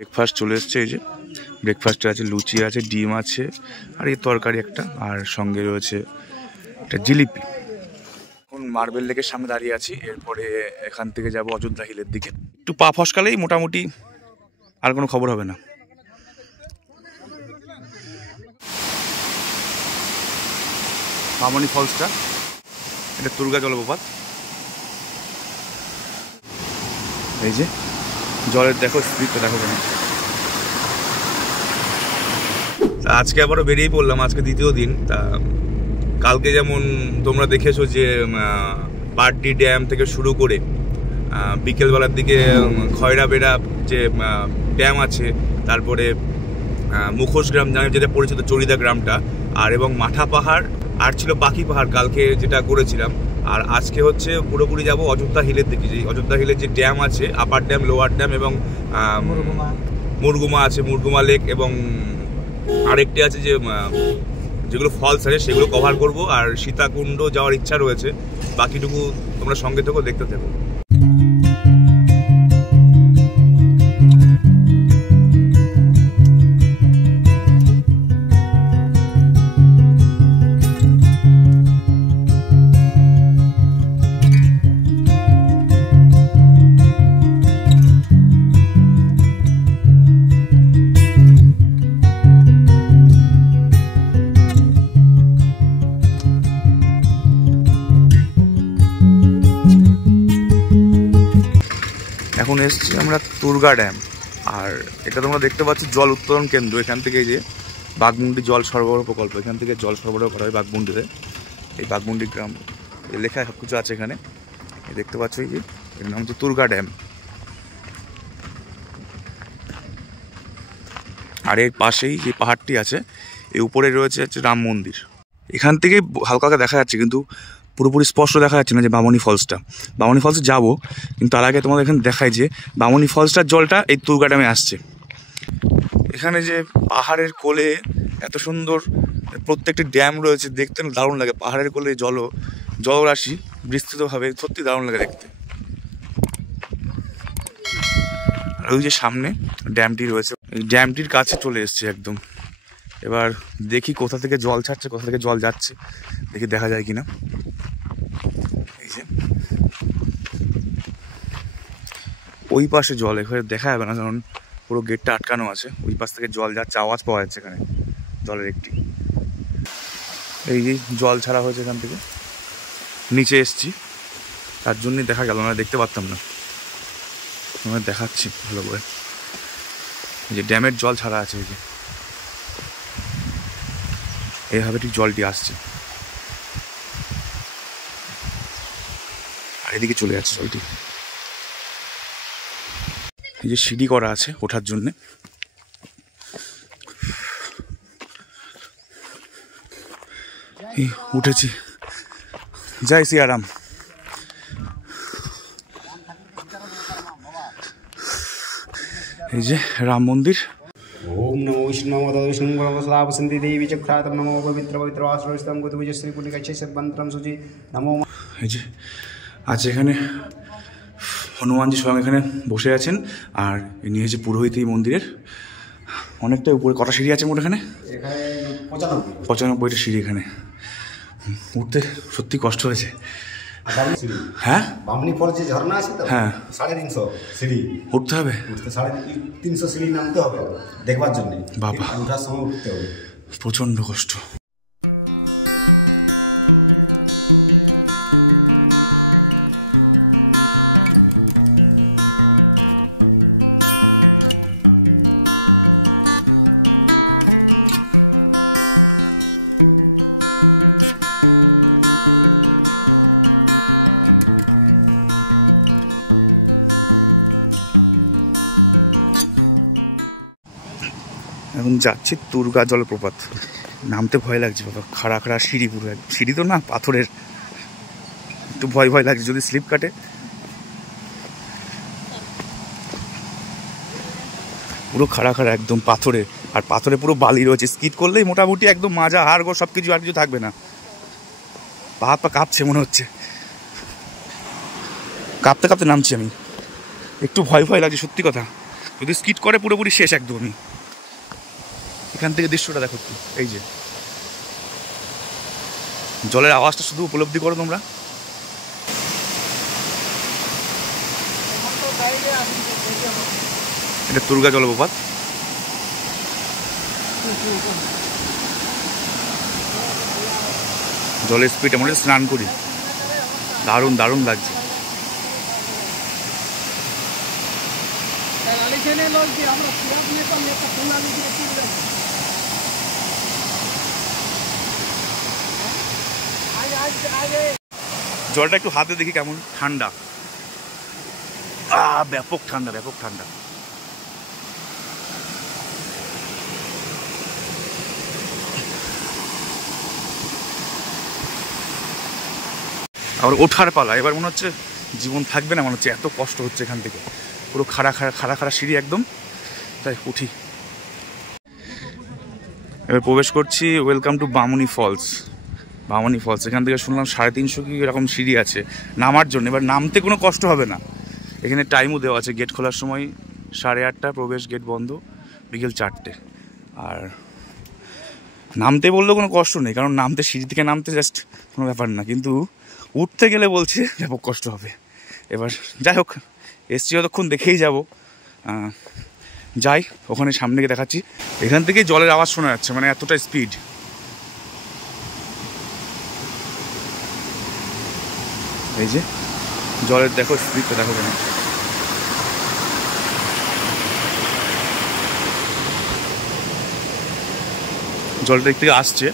Breakfast চলে এসছে। এই যে ব্রেকফাস্টে আছে লুচি আছে, ডিম আছে, আর এই তরকারি একটা, আর সঙ্গে রয়েছে একটা জিলিপি। এখন মার্বেল লেকের সামনে দাঁড়িয়ে আছি, এরপরে এখান থেকে যাব অযোধ্যা হিলের দিকে। একটু পা ফসকালেই মোটামুটি আর কোনো খবর হবে না। বামনি ফলসটা, এটা তুর্গা জলপ্রপাত। এই যে জলের দেখো স্পিডটা দেখো কেন। আজকে আবারও বেরিয়ে পড়লাম, আজকে দ্বিতীয় দিন। তা কালকে যেমন তোমরা দেখেছো যে পার্টি ড্যাম থেকে শুরু করে বিকেলবেলার দিকে খয়রাবেড়া যে ড্যাম আছে, তারপরে মুখোশ গ্রাম নামে যেটা পরিচিত চরিদা গ্রামটা, আর এবং মাঠা পাহাড়, আর ছিল পাখি পাহাড় কালকে যেটা করেছিলাম। আর আজকে হচ্ছে পুরোপুরি যাব অযোধ্যা হিলের দিকে। যে অযোধ্যা হিলের যে ড্যাম আছে, আপার ড্যাম, লোয়ার ড্যাম এবং মুরগুমা আছে, মুরগুমা লেক, এবং আরেকটি আছে যে যেগুলো ফলস আছে সেগুলো কভার করব। আর সীতাকুণ্ড যাওয়ার ইচ্ছা রয়েছে, বাকিটুকু তোমরা সঙ্গে থেকো, দেখতে থাকো। এখন এসছি আমরা তুর্গা ড্যাম, আর এটা তোমরা দেখতে পাচ্ছ জল উত্তোলন কেন্দ্র। এখান থেকে যে বাঘমুন্ডি জল সরবরাহ প্রকল্প, এখান থেকে জল সরবরাহ করা হয় বাঘমুন্ডিতে। এই বাঘমুন্ডি গ্রাম লেখা সব কিছু আছে এখানে, দেখতে পাচ্ছ। এই যে এর নাম হচ্ছে তুর্গা ড্যাম। আর এর পাশেই যে পাহাড়টি আছে, এই উপরে রয়েছে হচ্ছে রাম মন্দির। এখান থেকে হালকা হালকা দেখা যাচ্ছে, কিন্তু পুরোপুরি স্পষ্ট দেখা যাচ্ছে না যে বামনি ফলসটা। বামনি ফলসে যাবো, কিন্তু তার আগে তোমাদের এখানে দেখায় যে বামনি ফলসটার জলটা এই তুর্গা ড্যামে আসছে। এখানে যে পাহাড়ের কোলে এত সুন্দর প্রত্যেকটি ড্যাম রয়েছে, দেখতে দারুণ লাগে। পাহাড়ের কোলে জলরাশি বিস্তৃতভাবে, সত্যি দারুণ লাগে দেখতে। আর ওই যে সামনে ড্যামটি রয়েছে, এই ড্যামটির কাছে চলে এসছে একদম। এবার দেখি কোথা থেকে জল ছাড়ছে, কোথা থেকে জল যাচ্ছে, দেখি দেখা যায় কিনা। এই যে ওই পাশে জল, এখানে দেখা যাবে না কারণ পুরো গেটটা আটকানো আছে। ওই পাশ থেকে জল যাচ্ছে, আওয়াজ পাওয়া যাচ্ছে এখানে জলের একটি। এই যে জল ছাড়া হয়েছে এখান থেকে, নিচে এসছি, তার জন্যই দেখা গেল না, দেখতে পারতাম না। তোমায় দেখাচ্ছি ভালো করে। এই যে ড্যামের জল ছাড়া আছে, এই যে এইভাবে ঠিক জলটি আসছে, আর এদিকে চলে যাচ্ছে জলটি। এই যে সিঁড়ি করা আছে ওঠার জন্যে। উঠেছি, জয় সিয়ারাম। এই যে রাম মন্দির। ओम नमो विष्णु विष्णु सदा वसंती देवी चक्रातम नमो पवित्र पवित्र आश्रयस्तम गुतविजय श्री पुण्यकाच्य सद्मंत्रम सुचि नमो। এই যে আজ এখানে হনুমানজি স্বয়ং এখানে বসে আছেন, আর ইনি হচ্ছে পুরোহিত এই মন্দিরের। অনেকটা উপরে, কটা সিঁড়ি আছে মোট এখানে? 95টা সিঁড়ি এখানে। উঠতে সত্যি কষ্ট হয়েছে। হ্যাঁ, বামনি ফল যে ঝর্ণা আছে তো, হ্যাঁ 350 সিঁড়ি উঠতে হবে, 350 সিঁড়ি নামতে হবে দেখবার জন্য। বাবা, ওঠার সময় উঠতে হবে, প্রচন্ড কষ্ট। এখন যাচ্ছি তুর্গা জলপ্রপাত। নামতে ভয় লাগছে বাবা, খাড়া খাড়া সিঁড়ি, পুরো সিঁড়ি তো না, পাথরের। একটু ভয় ভয় লাগছে যদি স্লিপ কাটে। পুরো খাড়া খাড়া একদম পাথরে, আর পাথরে পুরো বালি রয়েছে। স্কিড করলেই মোটামুটি একদম মাজা হাড় গো সব কিছু, আর কিছু থাকবে না। পা কাঁপছে মনে হচ্ছে, কাঁপতে কাঁপতে নামছি আমি। একটু ভয় ভয় লাগছে সত্যি কথা। যদি স্কিট করে পুরোপুরি শেষ একদমই। এখান থেকে দৃশ্যটা দেখো একটু, এই যে জলের আওয়াজটা শুধু উপলব্ধি করো তোমরা। এটা তুর্গা জলপ্রপাত। জলের স্পিড আমরা স্নান করি, দারুণ দারুণ লাগছে। জলটা একটু হাতে দেখি কেমন ঠান্ডা, ব্যাপক ঠান্ডা, ব্যাপক ঠান্ডা। আবার ওঠার পালা, এবার মনে হচ্ছে জীবন থাকবে না মনে হচ্ছে, এত কষ্ট হচ্ছে এখান থেকে। পুরো খাড়া খাড়া খাড়া খাড়া সিঁড়ি একদম, তাই উঠি। এবার প্রবেশ করছি, welcome to Bamuni falls. Bamuni falls এখান থেকে শুনলাম 350 কি এরকম সিঁড়ি আছে নামার জন্য। এবার নামতে কোনো কষ্ট হবে না, এখানে টাইমও দেওয়া আছে। গেট খোলার সময় 8:30, প্রবেশ গেট বন্ধ বিকেল 4টে। আর নামতে বললেও কোনো কষ্ট নেই, কারণ নামতে, সিঁড়ি থেকে নামতে জাস্ট কোনো ব্যাপার না, কিন্তু উঠতে গেলে বলছে ব্যাপক কষ্ট হবে। এবার যাই হোক, এসছি যতক্ষণ দেখেই যাব, যাই ওখানে সামনে গিয়ে দেখাচ্ছি। এখান থেকে জলের আওয়াজ শোনা যাচ্ছে, মানে এতটা স্পিড। এই যে জলের দেখো স্পিডটা, দেখো কেন। জলটা দিক থেকে আসছে,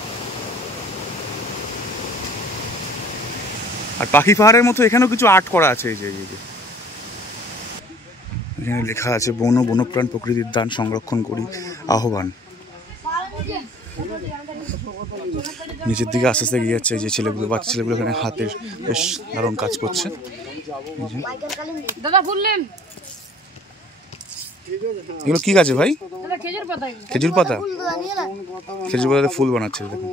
আর পাখি পাহাড়ের মতো এখানেও কিছু আর্ট করা আছে। এই যে এখানে লেখা আছে বন্যপ্রাণ প্রকৃতির দান সংরক্ষণ করি আহ্বান। নিচের দিকে আস্তে আস্তে গিয়ে যাচ্ছে। এই যে ছেলেগুলো, বাচ্চা ছেলেগুলো এখানে হাতের বেশ দারুণ কাজ করছে। এগুলো কি গাছে ভাই? খেজুর পাতা। খেজুর পাতাতে ফুল বানাচ্ছে দেখুন।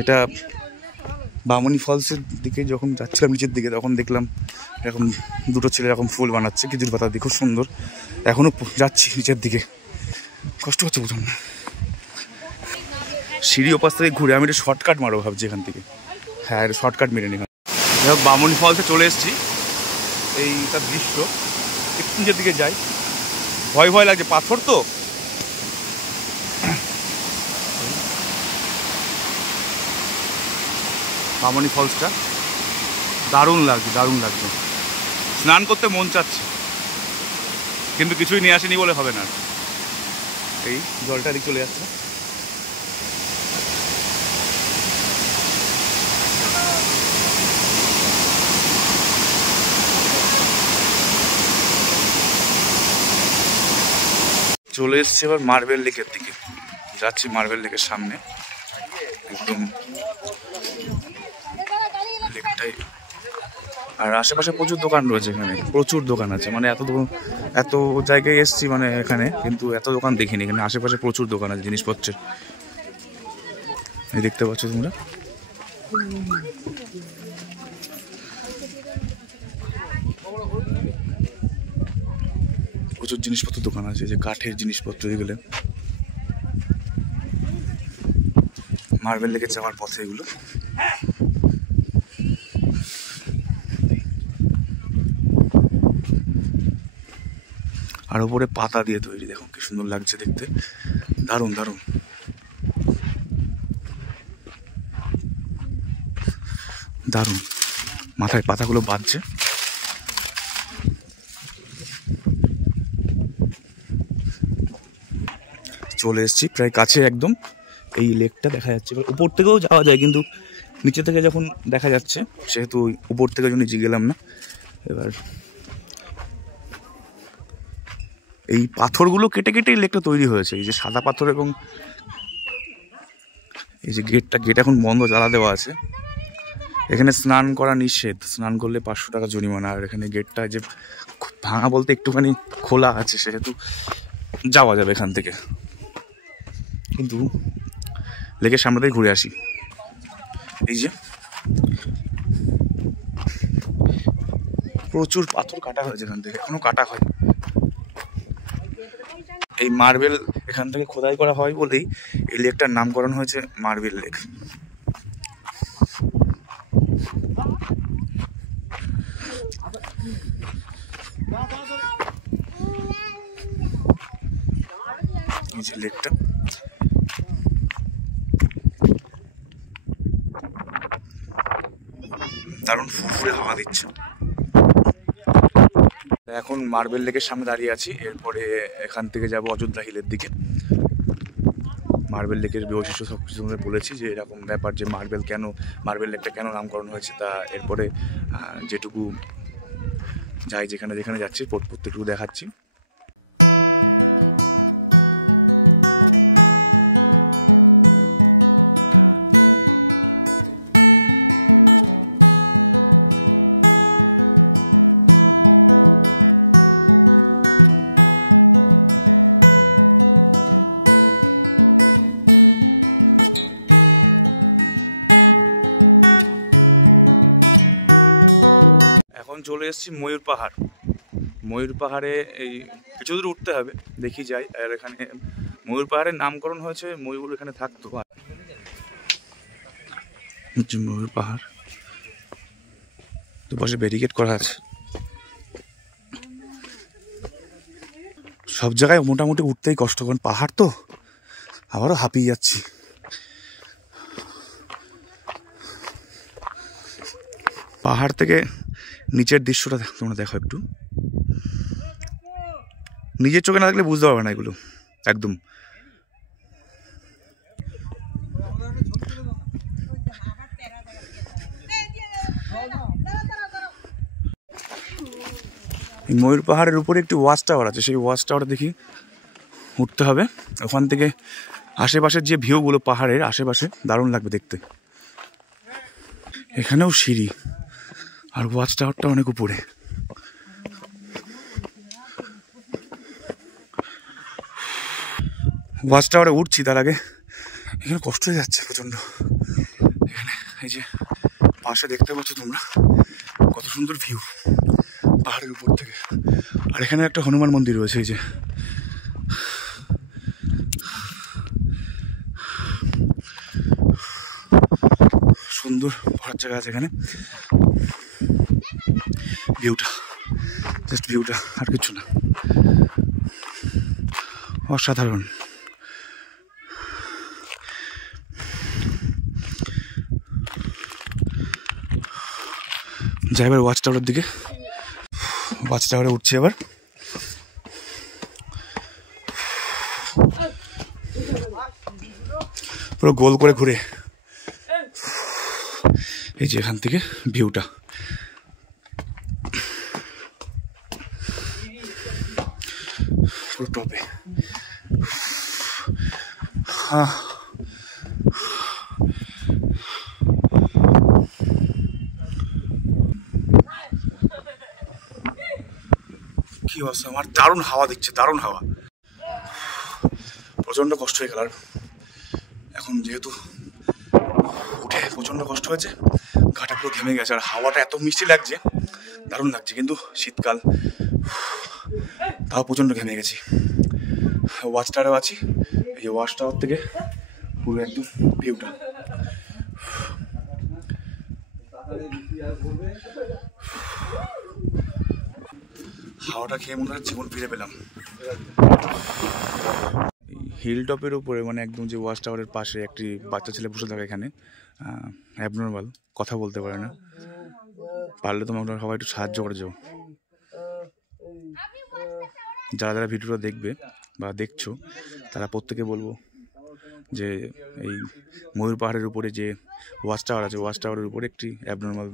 এটা বামুনি ফলসের দিকে যখন যাচ্ছিলাম নিচের দিকে, তখন দেখলাম এরকম দুটো ছেলে এরকম ফুল বানাচ্ছে খেজুর পাতা দিয়ে, খুব সুন্দর। এখনো যাচ্ছি নিচের দিকে, কষ্ট হচ্ছে প্রথম। সিঁড়ি ওপাশ থেকে ঘুরে আমি একটা শর্টকাট মারবো ভাবছি এখান থেকে। হ্যাঁ, একটা শর্টকাট মেরে নি। যাই হোক, বামুনি ফলসে চলে এসেছি। এই তার দৃশ্য, একটু নিচের দিকে যাই, ভয় ভয় লাগছে, পাথর তো। বামুনি ফলসটা দারুণ লাগছে, দারুণ লাগছে। স্নান করতে মন চাচ্ছে, কিন্তু কিছুই নিয়ে আসেনি বলে হবে না। এই জলটা দিক চলে যাচ্ছে। চলে এসছে এবার মার্বেল লেকের দিকে, যাচ্ছি মার্বেল লেকের সামনে একদম লেকটাই। আর আশেপাশে প্রচুর দোকান রয়েছে, এখানে প্রচুর দোকান আছে, মানে এত জায়গায় এসছি মানে এখানে, কিন্তু এত দোকান দেখিনি। এখানে আশেপাশে প্রচুর দোকান আছে জিনিসপত্রের, দেখতে পাচ্ছ তোমরা। প্রচুর জিনিসপত্র দোকান আছে, যে কাঠের জিনিসপত্র এগুলো। মার্বেল লেকে যাওয়ার পথে এগুলো। আর উপরে পাতা দিয়ে তৈরি, দেখুন কি সুন্দর লাগছে দেখতে, দারুণ দারুণ। দারুণ, মাথায় পাতাগুলো বাজছে। চলে এসেছি প্রায় কাছে একদম, এই লেকটা দেখা যাচ্ছে। এবার উপর থেকেও যাওয়া যায়, কিন্তু নিচে থেকে যখন দেখা যাচ্ছে সেহেতু উপর থেকে জন্য নিচে গেলাম না। এবার এই পাথরগুলো কেটে কেটে এই লেকটা তৈরি হয়েছে, এই যে সাদা পাথর। এবং এই যে গেট এখন বন্ধ, জ্বালা দেওয়া আছে। এখানে স্নান করা নিষেধ, স্নান করলে 500 টাকা জরিমানা। আর এখানে গেটটা যে ভাঙা বলতে একটুখানি খোলা আছে, সেহেতু যাওয়া যাবে এখান থেকে। কিন্তু লেকের সামনে থেকে ঘুরে আসি। এই যে প্রচুর পাথর কাটা হয়েছে এখান থেকে, এখনো কাটা হয়। এই মার্বেল এখান থেকে খোদাই করা হয় বলেই এই লেকটার নামকরণ হয়েছে মার্বেল লেক। এই যে লেকটা, দারুণ ফুরফুরে হাওয়া দিচ্ছে। এখন মার্বেল লেকের সামনে দাঁড়িয়ে আছি, এরপরে এখান থেকে যাব অযোধ্যা হিলের দিকে। মার্বেল লেকের বৈশিষ্ট্য সব কিছু বলেছি, যে এরকম ব্যাপার, যে মার্বেল লেকটা কেন নামকরণ হয়েছে, তা এরপরে যেটুকু যাই যেখানে যেখানে যাচ্ছি প্রত্যেকটুকু দেখাচ্ছি। এখন চলে এসেছি ময়ূর পাহাড়। ময়ূর পাহাড়ে এই কিছু দূর উঠতে হবে, দেখি যাই। আর এখানে ময়ূর পাহাড়ের নামকরণ হয়েছে, ময়ূর এখানে থাকতো। ময়ূর পাহাড় তো পাশে ব্যারিকেড করা আছে। সব জায়গায় মোটামুটি উঠতেই কষ্ট, কারণ পাহাড় তো, আবারও হাঁপিয়ে যাচ্ছি। পাহাড় থেকে নিচের দৃশ্যটা তোমরা দেখো একটু, নিজের চোখে না দেখলে বুঝতে পারবে না এগুলো একদম। ময়ূর পাহাড়ের উপরে একটি ওয়াচ টাওয়ার আছে, সেই ওয়াচ টাওয়ার দেখি উঠতে হবে। ওখান থেকে আশেপাশের যে ভিউগুলো পাহাড়ের আশেপাশে দারুণ লাগবে দেখতে। এখানেও সিঁড়ি, আর ওয়াচ টাওয়ারটা অনেক উপরে। ওয়াচ টাওয়ারে উঠছি, তার আগে এখানে কষ্ট হয়ে যাচ্ছে প্রচণ্ড। এখানে এই যে পাশে দেখতে পাচ্ছ তোমরা কত সুন্দর ভিউ পাহাড়ের উপর থেকে। আর এখানে একটা হনুমান মন্দির রয়েছে, এই যে সুন্দর ঘোরার জায়গা আছে এখানে। ভিউটা, জাস্ট ভিউটা, আর কিছু না, অসাধারণ। যাই এবার ওয়াচ টাওয়ারের দিকে। ওয়াচ টাওয়ারে উঠছে এবার। পুরো গোল করে ঘুরে এই যে এখান থেকে ভিউটা, পুরো টপে। কি অবস্থা, আমার দারুণ হাওয়া দিচ্ছে, দারুণ হাওয়া। প্রচণ্ড কষ্ট হয়ে গেল। আর এখন যেহেতু উঠে প্রচণ্ড কষ্ট হয়েছে, ঘাটা পুরো ঘেমে গেছে, আর হাওয়াটা এত মিষ্টি লাগছে, দারুণ লাগছে। কিন্তু শীতকাল, তাও প্রচণ্ড ঘেমে গেছি। ওয়াচ টাওয়ারেও আছি, এই যে ওয়াচ টাওয়ার থেকে পুরো একদম ভিউটা। হাওয়াটা খেয়ে মনে হয় জীবন ফিরে পেলাম। হিল টপের উপরে মানে একদম যে ওয়াচ টাওয়ারের পাশে একটি বাচ্চা ছেলে বসে থাকে, এখানে অ্যাবনর্মাল, কথা বলতে পারে না। পারলে তোমার সবাই একটু সাহায্য করে যাও। যারা যারা ভিডিওটা দেখবে বা দেখছো, তারা প্রত্যেকে বলবো যে এই ময়ূর পাহাড়ের উপরে যে ওয়াচ টাওয়ার আছে, ওয়াচ টাওয়ারের উপরে একটি অ্যাবনর্মাল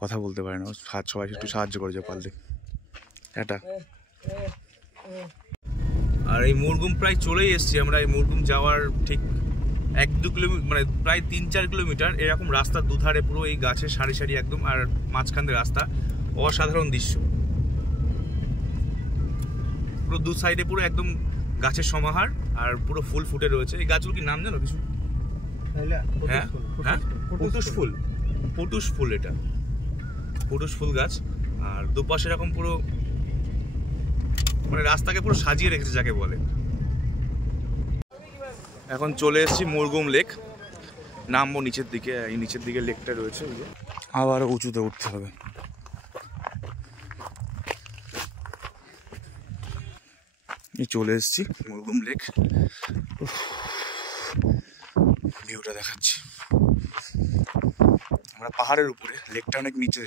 কথা বলতে পারে না, সবাই একটু সাহায্য করে যাও পারলে। এটা আর এই মুরগুম প্রায় চলেই এসছি আমরা। এই মুরগুম যাওয়ার ঠিক 1-2 কিলোমিটার, মানে প্রায় 3-4 কিলোমিটার এরকম রাস্তার দুধারে পুরো এই গাছের সারি সারি একদম, আর মাঝখান দিয়ে রাস্তা। অসাধারণ দৃশ্য, পুরো দু সাইডে পুরো একদম গাছের সমাহার, আর পুরো ফুল ফুটে রয়েছে। এই গাছগুলো কি নাম জানো কিছু? হ্যাঁ, পটুস ফুল। পটুস ফুল, এটা পটুস ফুল গাছ। আর দুপাশে এরকম পুরো মানে রাস্তাকে পুরো সাজিয়ে রেখেছে যাকে বলে। এখন চলে এসেছি মুরগুম লেক, নামবো নিচের দিকে। এই নিচের দিকে লেকটা রয়েছে, আবার উঁচুতে উঠতে হবে। চলে এসেছি মুরগুম লেক, ভিউটা দেখাচ্ছি। আমরা পাহাড়ের উপরে, লেকটা অনেক নিচে।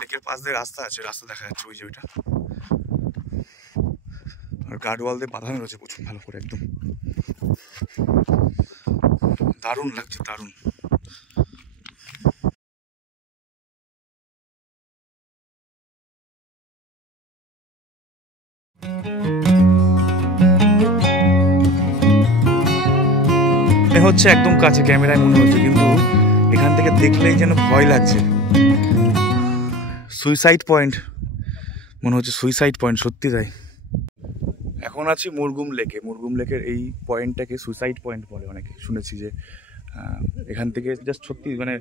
লেকের পাশ দিয়ে রাস্তা আছে, রাস্তা দেখা যাচ্ছে ওই যে ওইটা। আর গার্ডওয়াল দিয়ে বাঁধানো রয়েছে প্রচুর ভালো করে, একদম দারুণ লাগছে, দারুণ। হচ্ছে একদম কাছে, ক্যামেরায় মনে হচ্ছে, কিন্তু এখান থেকে দেখলেই যেন ভয় লাগছে। সুইসাইড পয়েন্ট মনে হচ্ছে, সুইসাইড পয়েন্ট, সত্যি তাই। এখন আছি মুরগুম লেকে। মুরগুম লেকের এই পয়েন্টটাকে সুইসাইড পয়েন্ট বলে অনেকে, শুনেছি যে এখান থেকে জাস্ট সত্যি মানে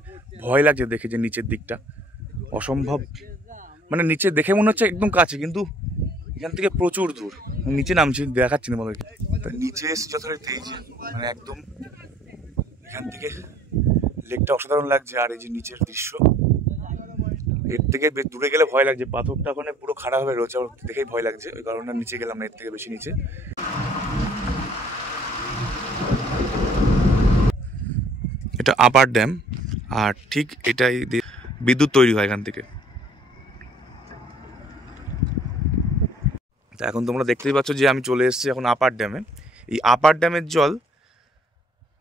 ভয় লাগছে দেখে, যে নিচের দিকটা অসম্ভব, মানে নিচে দেখে মনে হচ্ছে একদম কাছে, কিন্তু এখান থেকে প্রচুর দূর। নিচে নামছি, দেখাচ্ছি না বলে, নিচে এসে যথারীতি এই যে মানে একদম এখান থেকে লেকটা অসাধারণ লাগছে। আর এই যে নিচের দৃশ্য, এর থেকে দূরে গেলে ভয় লাগছে, পাথরটা ওখানে পুরো খারাপ হয়ে রয়েছে, দেখেই ভয় লাগছে, ওই কারণে নিচে গেলাম না, এর থেকে বেশি নিচে। এটা আপার ড্যাম, আর ঠিক এটাই বিদ্যুৎ তৈরি হয় এখান থেকে। তা এখন তোমরা দেখতেই পাচ্ছ যে আমি চলে এসেছি এখন আপার ড্যামে। এই আপার ড্যামের জল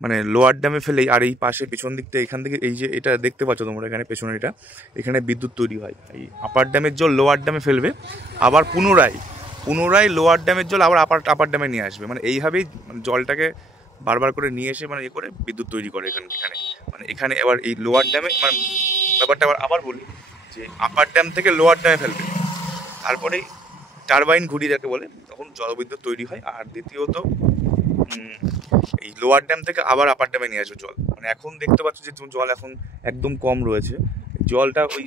মানে লোয়ার ড্যামে ফেলেই, আর এই পাশে পেছন দিকটা এখান থেকে এই যে এটা দেখতে পাচ্ছ তোমরা এখানে পেছনে, এটা এখানে বিদ্যুৎ তৈরি হয়। এই আপার ড্যামের জল লোয়ার ড্যামে ফেলবে, আবার পুনরায় লোয়ার ড্যামের জল আবার আপার ড্যামে নিয়ে আসবে। মানে এইভাবেই জলটাকে বারবার করে নিয়ে এসে মানে করে বিদ্যুৎ তৈরি করে এখানে। মানে এখানে এবার এই লোয়ার ড্যামে মানে ব্যাপারটা আবার বলি যে আপার ড্যাম থেকে লোয়ার ড্যামে ফেলবে, তারপরেই টারবাইন ঘুরিয়ে যাকে বলে, তখন জলবিদ্যুৎ তৈরি হয়। আর দ্বিতীয়ত এই লোয়ার ড্যাম থেকে আবার আপার ড্যামে নিয়ে আসবে জল। মানে এখন দেখতে পাচ্ছ যে জল এখন একদম কম রয়েছে, জলটা ওই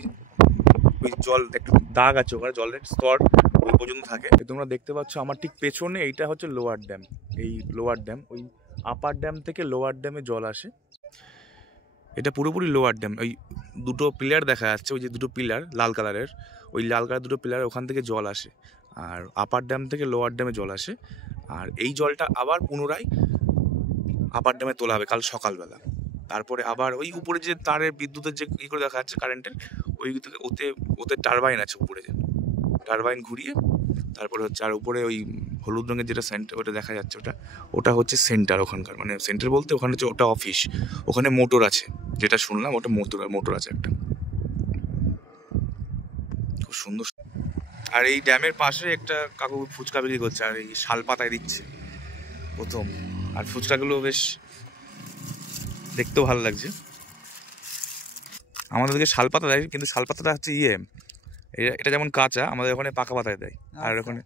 জল একটু দাগ আছে ওখানে, জলের স্তর ওই পর্যন্ত থাকে। তোমরা দেখতে পাচ্ছ আমার ঠিক পেছনে, এইটা হচ্ছে লোয়ার ড্যাম। এই লোয়ার ড্যাম, ওই আপার ড্যাম থেকে লোয়ার ড্যামে জল আসে। এটা পুরোপুরি লোয়ার ড্যাম। ওই দুটো পিলার দেখা যাচ্ছে, ওই যে দুটো পিলার লাল কালারের, ওই লাল কালার দুটো পিলার, ওখান থেকে জল আসে। আর আপার ড্যাম থেকে লোয়ার ড্যামে জল আসে। আর এই জলটা আবার পুনরায় আপার ড্যামে তোলা হবে কাল সকালবেলা। তারপরে আবার ওই উপরে যে তারের বিদ্যুতের যে ই করে দেখা যাচ্ছে কারেন্টের, ওই থেকে ওতে টারবাইন আছে উপরে, যে টারবাইন ঘুরিয়ে তারপরে হচ্ছে, আর উপরে ওই হলুদ রঙের যেটা সেন্টার ওটা দেখা যাচ্ছে, ওটা হচ্ছে সেন্টার ওখানকার। মানে সেন্টার বলতে ওখানে হচ্ছে ওটা অফিস, ওখানে মোটর আছে, যেটা শুনলাম ওটা মোটর আছে একটা, খুব সুন্দর। আর এই ড্যামের পাশে একটা কাকু ফুচকা বিক্রি করছে, আর এই শাল পাতায় দিচ্ছে প্রথম। আর ফুচকাগুলো বেশ দেখতেও ভালো লাগছে। আমাদের দিকে শাল পাতা দেয়, কিন্তু শাল পাতাটা হচ্ছে এটা যেমন কাঁচা, আমাদের ওখানে পাকা পাতায় দেয়। আর ওখানে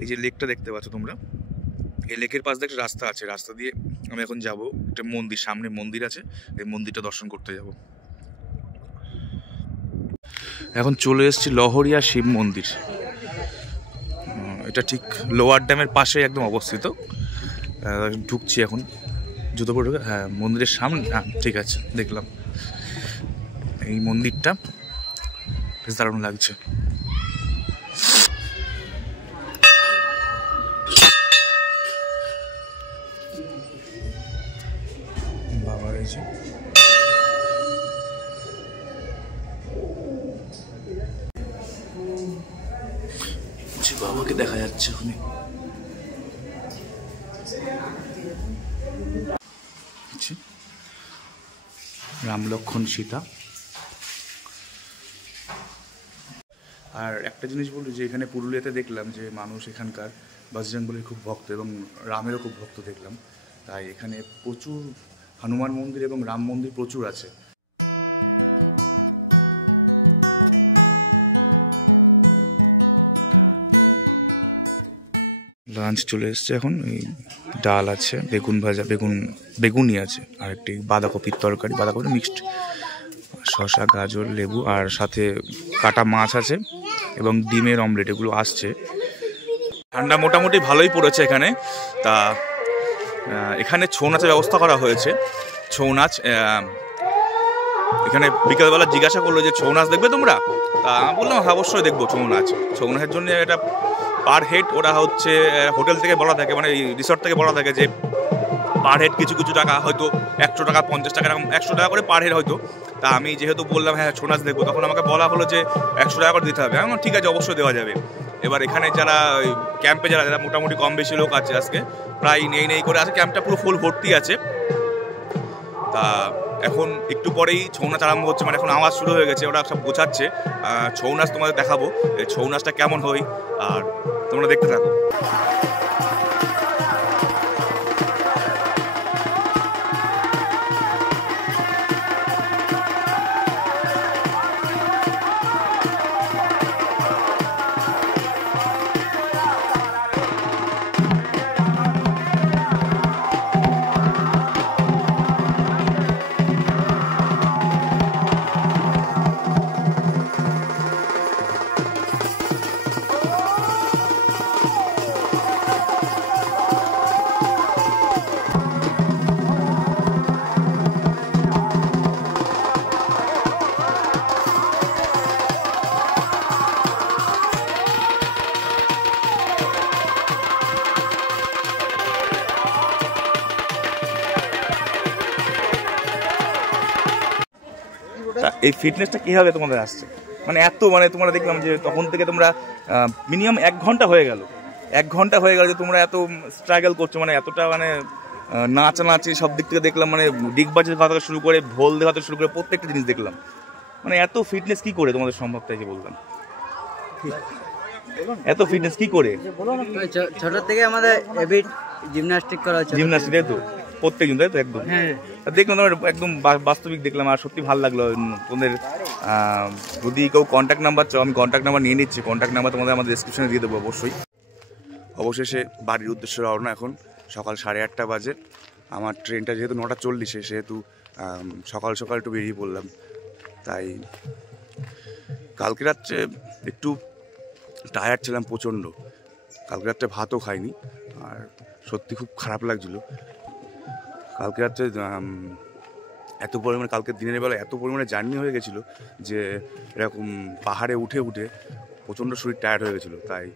এই যে লেকটা দেখতে পাচ্ছ তোমরা, এই লেকের পাশ দিয়ে একটা রাস্তা আছে, রাস্তা দিয়ে আমি এখন যাব একটা মন্দির, সামনে মন্দির আছে, এই মন্দিরটা দর্শন করতে যাব। এখন চলে এসেছি লহরিয়া শিব মন্দির। এটা ঠিক লোয়ার ড্যামের পাশে একদম অবস্থিত। ঢুকছি এখন, জুতো পরে ঢুকে, হ্যাঁ মন্দিরের সামনে, হ্যাঁ ঠিক আছে, দেখলাম এই মন্দিরটা বেশ দারুণ লাগছে। বাবা রয়েছে, বাবাকে দেখা যাচ্ছে ওখানে। রাম লক্ষ্মণ সীতা। আর একটা জিনিস বলি যে এখানে পুরুলিয়াতে দেখলাম যে মানুষ এখানকার বজরংবলীর খুব ভক্ত এবং রামেরও খুব ভক্ত দেখলাম, তাই এখানে প্রচুর হনুমান মন্দির এবং রাম মন্দির প্রচুর আছে। লাঞ্চ চলে এসছে এখন। এই ডাল আছে, বেগুন ভাজা, বেগুনি আছে, আর একটি বাঁধাকপির তরকারি, বাঁধাকপি মিক্সড, শসা, গাজর, লেবু, আর সাথে কাটা মাছ আছে এবং ডিমের অমলেট, এগুলো আসছে। ঠান্ডা মোটামুটি ভালোই পড়েছে এখানে। তা এখানে ছৌ নাচের ব্যবস্থা করা হয়েছে। ছৌ নাচ এখানে বিকেলবেলা জিজ্ঞাসা করলো যে ছৌ নাচ দেখবে তোমরা? তা বললাম হ্যাঁ অবশ্যই দেখবো ছৌ নাচ। ছৌ নাচের জন্য এটা পার হেড ওরা হচ্ছে হোটেল থেকে বলা থাকে, মানে রিসর্ট থেকে বলা থাকে যে পার হেড কিছু কিছু টাকা, হয়তো 100 টাকা, 50 টাকা, এরকম 100 টাকা করে পার হেড হয়তো। তা আমি যেহেতু বললাম হ্যাঁ ছৌ নাচ দেখবো, তখন আমাকে বলা হলো যে 100 টাকা করে দিতে হবে। আমি ঠিক আছে, অবশ্যই দেওয়া যাবে। এবার এখানে যারা ক্যাম্পে যারা মোটামুটি কম বেশি লোক আছে, আজকে প্রায় নেই করে আছে, ক্যাম্পটা পুরো ফুল ভর্তি আছে। তা এখন একটু পরেই ছৌ নাচ আরম্ভ হচ্ছে, মানে এখন আওয়াজ শুরু হয়ে গেছে, ওরা সব বোঝাচ্ছে। ছৌ নাচ তোমাদের দেখাবো, ছৌ নাচটা কেমন হয়, আর তোমরা দেখতে থাকো। এই ফিটনেসটা কীভাবে তোমাদের আসছে? মানে এত, মানে তোমরা দেখলাম যে তখন থেকে তোমরা মিনিমাম 1 ঘন্টা হয়ে গেল যে তোমরা এত স্ট্রাগল করছো, মানে এতটা, মানে নাচানাচি সব দিক থেকে দেখলাম, মানে ডিগবাজির কথা থেকে শুরু করে ঢোল দেখা থেকে শুরু করে প্রত্যেকটা জিনিস দেখলাম। মানে এত ফিটনেস কি করে তোমাদের সম্ভব, তাই যে বললাম এত ফিটনেস কি করে? ছোট থেকে আমাদের জিমনাস্টিক করা হচ্ছে, জিমনাস্টিক, তাই তো প্রত্যেক দিন, তাই তো? একদম দেখলাম তোমার একদম বাস্তবিক দেখলাম, আর সত্যি ভালো লাগলো তোমাদের। যদি কেউ কন্ট্যাক্ট নাম্বার চাও, আমি কন্ট্যাক্ট নাম্বার নিয়ে নিচ্ছি, কন্ট্যাক্ট নাম্বার তোমাদের আমাদের ডেসক্রিপশনে দিয়ে দেবো অবশ্যই। অবশেষে বাড়ির উদ্দেশ্যে রওনা, এখন সকাল 8:30 বাজে। আমার ট্রেনটা যেহেতু 9:40, সেহেতু সকাল সকাল একটু বেরিয়ে পড়লাম। তাই কালকে রাত্রে একটু টায়ার্ড ছিলাম প্রচণ্ড, কালকে রাত্রে ভাতও খাইনি, আর সত্যি খুব খারাপ লাগছিলো কালকে রাত্রে। এত পরিমাণে কালকে দিনের বেলা এত পরিমাণে জার্নি হয়ে গেছিলো যে এরকম পাহাড়ে উঠে প্রচণ্ড শরীর টায়ার্ড হয়ে গেছিলো। তাই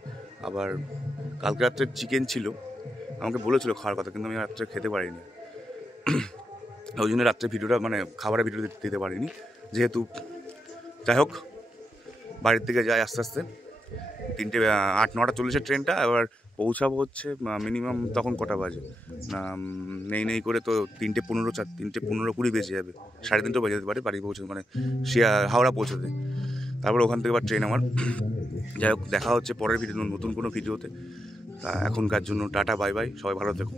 আবার কালকে রাত্রে চিকেন ছিল, আমাকে বলেছিল খাওয়ার কথা, কিন্তু আমি রাত্রে খেতে পারিনি। ওই জন্য রাত্রে ভিডিওটা, মানে খাবারের ভিডিও দিতে পারিনি। যেহেতু যাই হোক, বাড়ির দিকে যাই আস্তে আস্তে। 9:40 ট্রেনটা, এবার পৌঁছাবো হচ্ছে মিনিমাম তখন কটা বাজে, নেই করে তো 3:15, 3:15-20 বেজে যাবে, 3:30 বেজে যেতে পারে বাড়ি পৌঁছাতে, মানে হাওড়া পৌঁছাতে। তারপরে ওখান থেকে আবার ট্রেন আমার। যাই হোক, দেখা হচ্ছে পরের ভিডিও, নতুন কোনো ভিডিওতে। তা এখনকার জন্য টাটা, বাই বাই, সবাই ভালো থেকো।